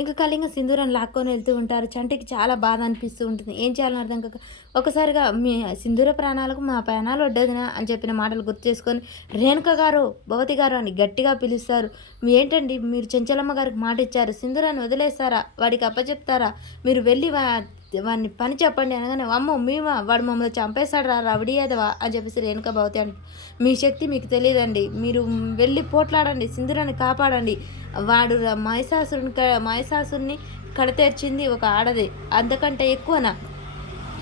ఇంకా కళింగ సింధూరాన్ని లాక్కొని వెళ్తూ ఉంటారు. చంటికి చాలా బాధ అనిపిస్తూ ఉంటుంది. ఏం చేయాలని అర్థం కాక ఒకసారిగా మీ సింధూర ప్రాణాలకు మా ప్రాణాలు వడ్డదినా అని చెప్పిన మాటలు గుర్తు చేసుకొని రేణుక గారు భవతి గారు అని గట్టిగా పిలుస్తారు. ఏంటండి? మీరు చెంచలమ్మ గారికి మాట ఇచ్చారు సింధూరాన్ని వదిలేస్తారా? వాడికి అప్పచెప్తారా? మీరు వెళ్ళి వాడిని పని చెప్పండి అనగానే అమ్మో మేమా? వాడు మమ్మల్ని చంపేస్తాడు రా రవిడి అదవా? అని చెప్పేసి రేణుక భవతి అంట. మీ శక్తి మీకు తెలియదండి. మీరు వెళ్ళి పోట్లాడండి సింధురాన్ని కాపాడండి. వాడు మహిషాసురుని మహిషాసురుని కడతేర్చింది ఒక ఆడది అంతకంటే ఎక్కువనా?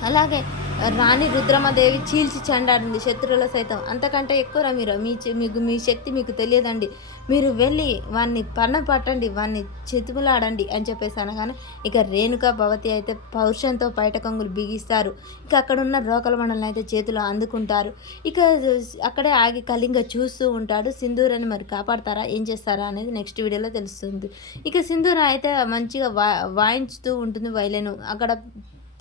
అలాగే రాణి రుద్రమదేవి చీల్చి చెండాడింది శత్రువుల సైతం. అంతకంటే ఎక్కువ మీరు మీ మీకు మీ శక్తి మీకు తెలియదండి. మీరు వెళ్ళి వాన్ని పన్న పట్టండి వాన్ని చెతుములాడండి అని చెప్పేసి అనగానే ఇక రేణుక భవతి అయితే పౌరుషంతో బయట బిగిస్తారు. ఇక అక్కడ ఉన్న రోకల మండలం అయితే చేతిలో అందుకుంటారు. ఇక అక్కడే ఆగి కలింగ చూస్తూ ఉంటాడు. సింధూరని మరి కాపాడతారా ఏం చేస్తారా అనేది నెక్స్ట్ వీడియోలో తెలుస్తుంది. ఇక సింధూర అయితే మంచిగా వా వాయించుతూ ఉంటుంది వైలెను. అక్కడ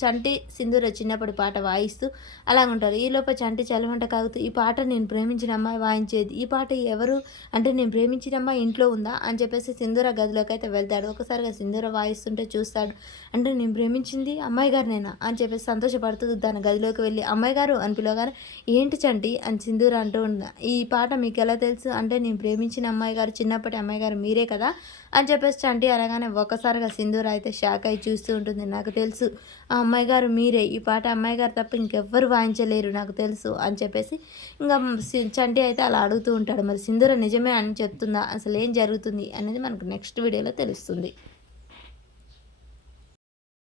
చంటి సింధూర చిన్నప్పటి పాట వాయిస్తూ అలాగుంటారు. ఈలోప చంటి చలమంట కాగుతూ ఈ పాట నేను ప్రేమించిన అమ్మాయి వాయించేది. ఈ పాట ఎవరు అంటే నేను ప్రేమించిన అమ్మాయి ఇంట్లో ఉందా అని చెప్పేసి సింధూర గదిలోకి అయితే వెళ్తాడు. ఒకసారిగా సింధూర వాయిస్తుంటే చూస్తాడు. అంటే నేను ప్రేమించింది అమ్మాయి గారినేనా అని చెప్పేసి సంతోషపడుతూ దాని గదిలోకి వెళ్ళి అమ్మాయి గారు అని పిలవగానే ఏంటి చంటి అని సింధూర అంటూ ఉందా ఈ పాట మీకు ఎలా తెలుసు? అంటే నేను ప్రేమించిన అమ్మాయి గారు చిన్నప్పటి అమ్మాయి గారు మీరే కదా? అని చెప్పేసి చంటి అనగానే ఒకసారిగా సింధూర అయితే షాక్ అయి చూస్తూ ఉంటుంది నాకు తెలుసు. ఆ అమ్మాయి గారు మీరే ఈ పాట అమ్మాయి గారు తప్ప ఇంకెవ్వరు వాయించలేరు నాకు తెలుసు అని చెప్పేసి ఇంకా చంటి అయితే అలా అడుగుతూ ఉంటాడు. మరి సింధూర నిజమే అని చెప్తుందా? అసలు ఏం జరుగుతుంది? అనేది మనకు నెక్స్ట్ వీడియోలో తెలుస్తుంది.